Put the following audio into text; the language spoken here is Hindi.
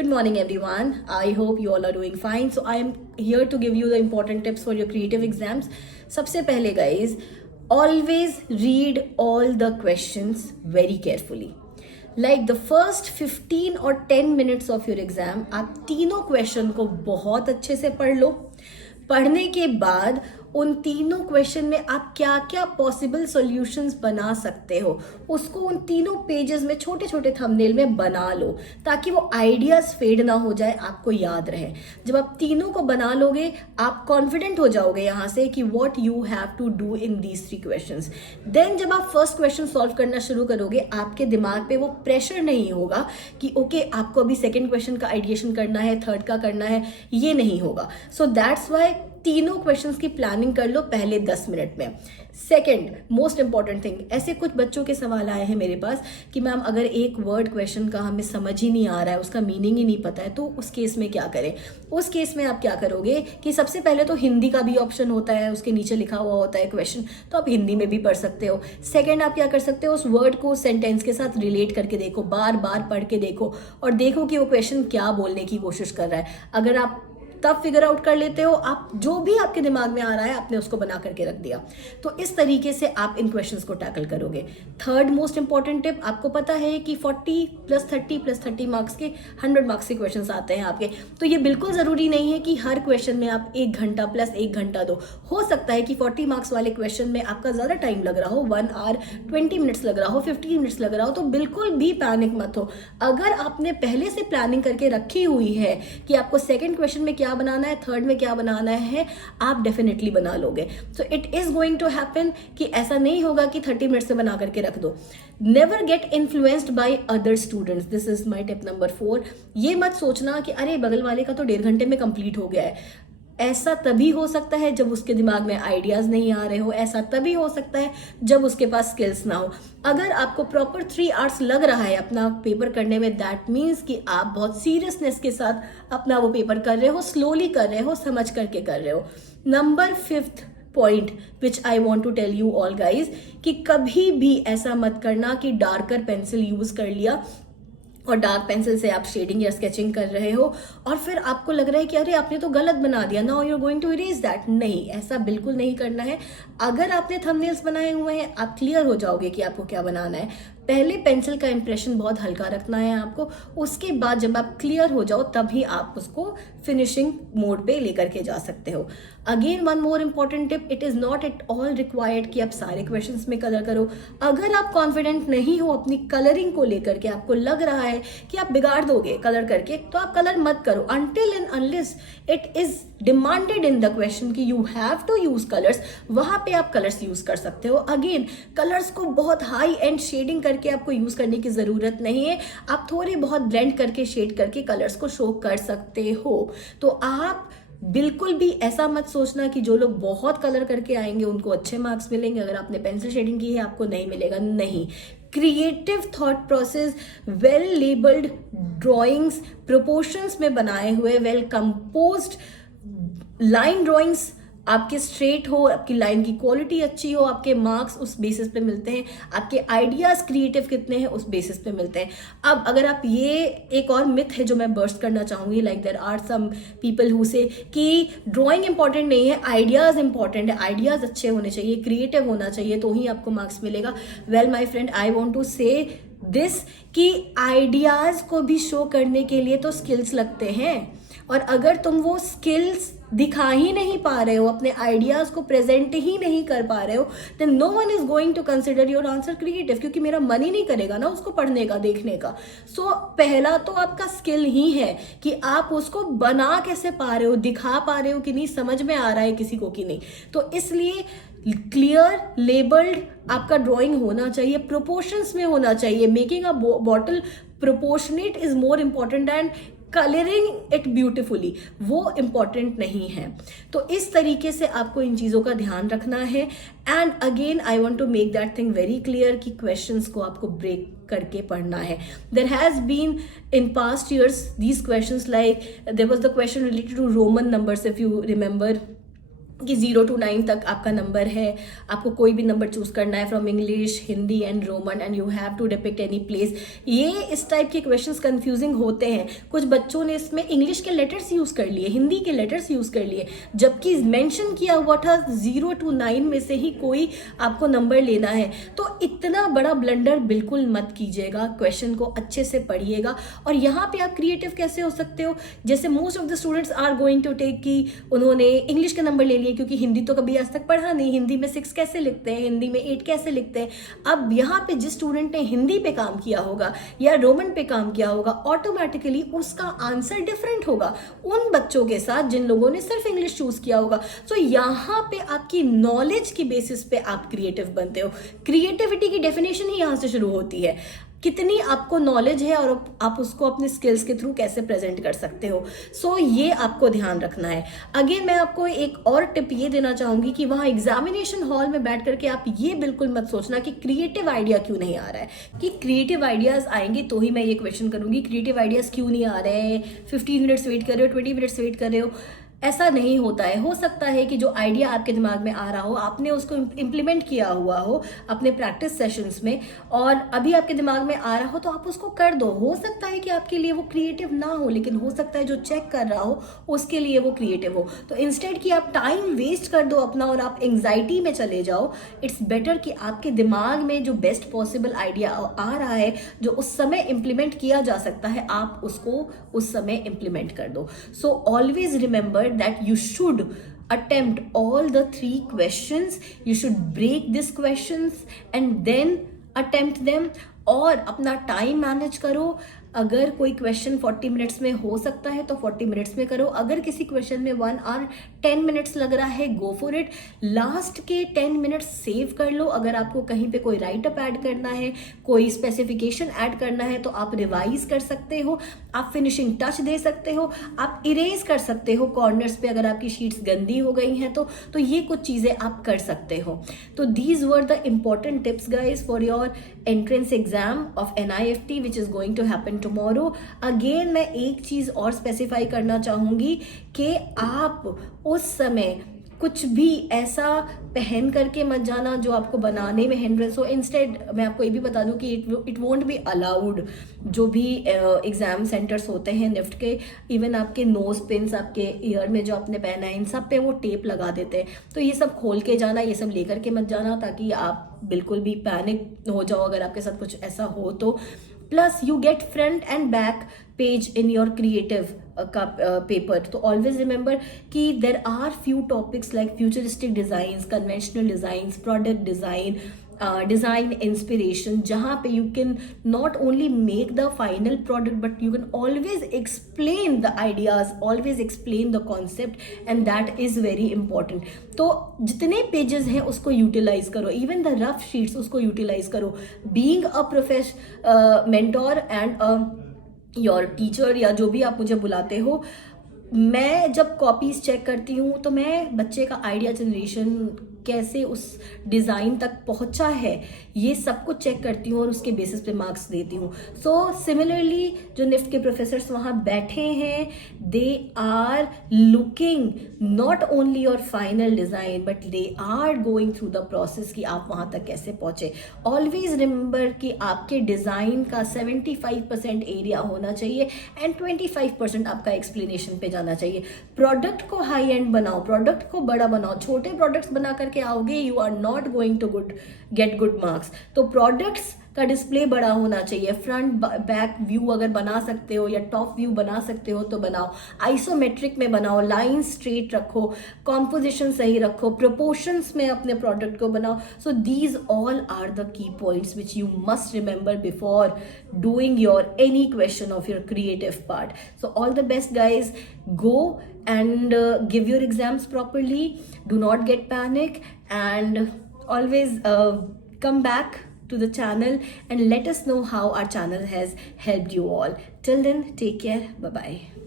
Good morning, everyone. I hope you all are doing fine. So I am here to give you the important tips for your creative exams. सबसे पहले, guys, always read all the questions very carefully. Like the first 15 or 10 minutes of your exam, आप तीनों क्वेश्चन को बहुत अच्छे से पढ़ लो. पढ़ने के बाद उन तीनों क्वेश्चन में आप क्या क्या पॉसिबल सॉल्यूशंस बना सकते हो उसको उन तीनों पेजेस में छोटे छोटे थंबनेल में बना लो, ताकि वो आइडियाज फेड ना हो जाए, आपको याद रहे. जब आप तीनों को बना लोगे आप कॉन्फिडेंट हो जाओगे यहाँ से कि what you have to do in these 3 questions. Then जब आप फर्स्ट क्वेश्चन सॉल्व करना शुरू करोगे आपके दिमाग पे वो प्रेशर नहीं होगा कि ओके आपको अभी सेकेंड क्वेश्चन का आइडिएशन करना है, थर्ड का करना है, ये नहीं होगा. सो दैट्स वाई तीनों क्वेश्चंस की प्लानिंग कर लो पहले 10 मिनट में. सेकंड मोस्ट इंपॉर्टेंट थिंग, ऐसे कुछ बच्चों के सवाल आए हैं मेरे पास कि मैम अगर एक वर्ड क्वेश्चन का हमें समझ ही नहीं आ रहा है, उसका मीनिंग ही नहीं पता है, तो उस केस में क्या करें. उस केस में आप क्या करोगे कि सबसे पहले तो हिंदी का भी ऑप्शन होता है, उसके नीचे लिखा हुआ होता है क्वेश्चन, तो आप हिंदी में भी पढ़ सकते हो. सेकेंड आप क्या कर सकते हो, उस वर्ड को सेंटेंस के साथ रिलेट करके देखो, बार बार पढ़ के देखो और देखो कि वो क्वेश्चन क्या बोलने की कोशिश कर रहा है. अगर आप तब फिगर आउट कर लेते हो, आप जो भी आपके दिमाग में आ रहा है आपने उसको बना करके रख दिया, तो इस तरीके से आप इन क्वेश्चंस को टैकल करोगे. थर्ड मोस्ट इंपॉर्टेंट टिप, आपको पता है कि 40 + 30 + 30 मार्क्स के 100 मार्क्स के क्वेश्चंस आते हैं आपके, तो ये बिल्कुल जरूरी नहीं है कि हर क्वेश्चन में आप 1 घंटा + 1 घंटा दो. हो सकता है कि 40 मार्क्स वाले क्वेश्चन में आपका ज्यादा टाइम लग रहा हो, 1 आवर 20 मिनट्स लग रहा हो, 15 मिनट्स लग रहा हो, तो बिल्कुल भी पैनिक मत हो. अगर आपने पहले से प्लानिंग करके रखी हुई है कि आपको सेकेंड क्वेश्चन में क्या बनाना है, थर्ड में क्या बनाना है, आप डेफिनेटली बना लोगे. So it is going to happen कि ऐसा नहीं होगा कि 30 मिनट से बना करके रख दो. Never get influenced by other students. This is my tip number 4. ये मत सोचना कि अरे बगल वाले का तो 1.5 घंटे में कंप्लीट हो गया है. ऐसा तभी हो सकता है जब उसके दिमाग में आइडियाज नहीं आ रहे हो, ऐसा तभी हो सकता है जब उसके पास स्किल्स ना हो. अगर आपको प्रॉपर 3 आवर्स लग रहा है अपना पेपर करने में, दैट मीन्स कि आप बहुत सीरियसनेस के साथ अपना वो पेपर कर रहे हो, स्लोली कर रहे हो, समझ करके कर रहे हो. Number 5th point which I want to tell you all guys, कि कभी भी ऐसा मत करना कि डार्कर पेंसिल यूज कर लिया और डार्क पेंसिल से आप शेडिंग या स्केचिंग कर रहे हो और फिर आपको लग रहा है कि अरे आपने तो गलत बना दिया, now you are going to erase that. नहीं, ऐसा बिल्कुल नहीं करना है. अगर आपने थंबनेल्स बनाए हुए हैं आप क्लियर हो जाओगे कि आपको क्या बनाना है. पहले पेंसिल का इंप्रेशन बहुत हल्का रखना है आपको, उसके बाद जब आप क्लियर हो जाओ तभी आप उसको फिनिशिंग मोड पे लेकर के जा सकते हो. Again one more important tip, it is not at all required कि आप सारे क्वेश्चंस में कलर करो. अगर आप कॉन्फिडेंट नहीं हो अपनी कलरिंग को लेकर के, आपको लग रहा है कि आप बिगाड़ दोगे कलर करके, तो आप कलर मत करो until and unless it is demanded in the question कि you have to use colors. वहां पे आप कलर्स यूज कर सकते हो. अगेन कलर्स को बहुत हाई एंड शेडिंग करके आपको यूज करने की जरूरत नहीं है. आप थोड़े बहुत ब्लेंड करके शेड करके कलर्स को शो कर सकते हो. तो आप बिल्कुल भी ऐसा मत सोचना कि जो लोग बहुत कलर करके आएंगे उनको अच्छे मार्क्स मिलेंगे, अगर आपने पेंसिल शेडिंग की है आपको नहीं मिलेगा. नहीं, creative thought process, well labelled drawings, proportions में बनाए हुए वेल कंपोज्ड लाइन ड्राइंग्स, आपके स्ट्रेट हो, आपकी लाइन की क्वालिटी अच्छी हो, आपके मार्क्स उस बेसिस पे मिलते हैं, आपके आइडियाज क्रिएटिव कितने हैं उस बेसिस पे मिलते हैं. अब अगर आप ये एक और मिथ है जो मैं बर्स्ट करना चाहूंगी, like there are some people who say कि ड्राइंग इंपॉर्टेंट नहीं है, आइडियाज इंपॉर्टेंट है, आइडियाज अच्छे होने चाहिए, क्रिएटिव होना चाहिए तो ही आपको मार्क्स मिलेगा. Well my friend, I want to say this कि आइडियाज को भी शो करने के लिए तो स्किल्स लगते हैं, और अगर तुम वो स्किल्स दिखा ही नहीं पा रहे हो, अपने आइडियाज को प्रेजेंट ही नहीं कर पा रहे हो, then no one is going to consider your answer creative, क्योंकि मेरा मन ही नहीं करेगा ना उसको पढ़ने का, देखने का. सो पहला तो आपका स्किल ही है कि आप उसको बना कैसे पा रहे हो, दिखा पा रहे हो कि नहीं, समझ में आ रहा है किसी को कि नहीं. तो इसलिए क्लियर लेबल्ड आपका ड्राइंग होना चाहिए, प्रोपोर्शंस में होना चाहिए. Making a bottle proportionate is more important and colouring it beautifully वो इंपॉर्टेंट नहीं है. तो इस तरीके से आपको इन चीजों का ध्यान रखना है. And again I want to make that thing very clear कि क्वेश्चंस को आपको ब्रेक करके पढ़ना है. There has been in past years these questions, like there was the question related to Roman numbers, if you remember. कि 0 to 9 तक आपका नंबर है, आपको कोई भी नंबर चूज करना है from English, Hindi and Roman, and you have to depict any place. ये इस टाइप के क्वेश्चंस कंफ्यूजिंग होते हैं। कुछ बच्चों ने इसमें इंग्लिश के लेटर्स यूज कर लिए, हिंदी के लेटर्स यूज कर लिए, जबकि मेंशन किया हुआ था 0 to 9 में से ही कोई आपको नंबर लेना है। तो इतना बड़ा ब्लंडर बिल्कुल मत कीजिएगा, क्वेश्चन को अच्छे से पढ़िएगा। और यहाँ पे आप क्रिएटिव कैसे हो सकते हो, जैसे most of the students are going to take कि उन्होंने इंग्लिश के नंबर ले लिए, क्योंकि हिंदी तो कभी आज तक पढ़ा नहीं, हिंदी में 6 कैसे लिखते हैं, हिंदी में 8 कैसे लिखते हैं। अब यहाँ पे जिस स्टूडेंट ने हिंदी पे काम किया होगा या रोमन पे काम किया होगा, ऑटोमेटिकली उसका आंसर डिफरेंट होगा उन बच्चों के साथ जिन लोगों ने सिर्फ इंग्लिश चूज किया होगा। तो यहाँ पे आपकी नॉलेज की बेसिस पे आप क्रिएटिव बनते हो। क्रिएटिविटी की डेफिनेशन ही यहाँ से शुरू होती है, कितनी आपको नॉलेज है और आप उसको अपने स्किल्स के थ्रू कैसे प्रेजेंट कर सकते हो। सो ये आपको ध्यान रखना है। अगेन मैं आपको एक और टिप ये देना चाहूंगी कि वहाँ एग्जामिनेशन हॉल में बैठ करके आप ये बिल्कुल मत सोचना कि क्रिएटिव आइडिया क्यों नहीं आ रहा है, कि क्रिएटिव आइडियाज आएंगे तो ही मैं ये क्वेश्चन करूंगी, क्रिएटिव आइडियाज क्यों नहीं आ रहे हैं, 15 मिनट्स वेट कर रहे हो, 20 मिनट्स वेट कर रहे हो। ऐसा नहीं होता है। हो सकता है कि जो आइडिया आपके दिमाग में आ रहा हो, आपने उसको इम्प्लीमेंट किया हुआ हो अपने प्रैक्टिस सेशंस में, और अभी आपके दिमाग में आ रहा हो तो आप उसको कर दो। हो सकता है कि आपके लिए वो क्रिएटिव ना हो, लेकिन हो सकता है जो चेक कर रहा हो उसके लिए वो क्रिएटिव हो। तो इंस्टेड कि आप टाइम वेस्ट कर दो अपना और आप एंग्जाइटी में चले जाओ, इट्स बेटर कि आपके दिमाग में जो बेस्ट पॉसिबल आइडिया आ रहा है, जो उस समय इम्प्लीमेंट किया जा सकता है, आप उसको उस समय इम्प्लीमेंट कर दो। So always remember that you should attempt all the 3 questions. You should break these questions and then attempt them, और अपना टाइम मैनेज करो। अगर कोई क्वेश्चन 40 मिनट्स में हो सकता है तो 40 मिनट्स में करो। अगर किसी क्वेश्चन में 1 hour 10 मिनट्स लग रहा है, गो फॉर इट। लास्ट के 10 मिनट्स सेव कर लो। अगर आपको कहीं पे कोई राइट अप ऐड करना है, कोई स्पेसिफिकेशन ऐड करना है, तो आप रिवाइज कर सकते हो, आप फिनिशिंग टच दे सकते हो, आप इरेज कर सकते हो कॉर्नर्स पे अगर आपकी शीट्स गंदी हो गई हैं तो ये कुछ चीज़ें आप कर सकते हो। तो these were the important tips guys for your entrance exam of NIFT which is going to happen tomorrow. Again मैं एक चीज और स्पेसिफाई करना चाहूंगी कि आप उस समय कुछ भी ऐसा पहन करके मत जाना जो आपको बनाने में हिंड्रेंस हो। इंस्टेड मैं आपको ये भी बता दूं कि इट वोंट बी अलाउड। जो भी एग्जाम सेंटर्स होते हैं निफ्ट के, इवन आपके नोज पिन्स, आपके ईयर में जो आपने पहना है, इन सब पे वो टेप लगा देते हैं। तो ये सब खोल के जाना, ये सब लेकर के मत जाना, ताकि आप बिल्कुल भी पैनिक हो जाओ अगर आपके साथ कुछ ऐसा हो तो। Plus you get front and back page in your creative का पेपर। तो ऑलवेज रिमेंबर कि there are few topics like futuristic design, conventional design, product design, design inspiration, जहाँ पे you can not only make the final product but you can always explain the ideas, always explain the concept, and that is very important. तो जितने पेजेस हैं उसको यूटिलाइज करो, इवन द रफ शीट्स उसको यूटिलाइज करो। Being a mentor and your teacher, या जो भी आप मुझे बुलाते हो, मैं जब कॉपीज चेक करती हूँ तो मैं बच्चे का आइडिया जनरेशन कैसे उस डिज़ाइन तक पहुंचा है, ये सब कुछ चेक करती हूँ और उसके बेसिस पे मार्क्स देती हूँ। सो सिमिलरली जो निफ्ट के प्रोफेसर्स वहाँ बैठे हैं, they are looking not only your final design but they are going through the process कि आप वहाँ तक कैसे पहुँचे। ऑलवेज रिमेंबर कि आपके डिज़ाइन का 75% एरिया होना चाहिए एंड 25% आपका एक्सप्लेनेशन पे जाना चाहिए। प्रोडक्ट को हाई एंड बनाओ, प्रोडक्ट को बड़ा बनाओ। छोटे प्रोडक्ट्स बना करके आओगे, you are not going to get good marks. तो प्रोडक्ट्स का डिस्प्ले बड़ा होना चाहिए। फ्रंट बैक व्यू अगर बना सकते हो या टॉप व्यू बना सकते हो तो बनाओ। आइसोमेट्रिक में बनाओ, लाइन स्ट्रेट रखो, कॉम्पोजिशन सही रखो, प्रोपोर्शंस में अपने प्रोडक्ट को बनाओ। So these all are the key points which you must remember before doing your any question of your creative part. So all the best guys, go and give your exams properly, do not get panic, and always come back to the channel and let us know how our channel has helped you all. Till then, take care, bye bye.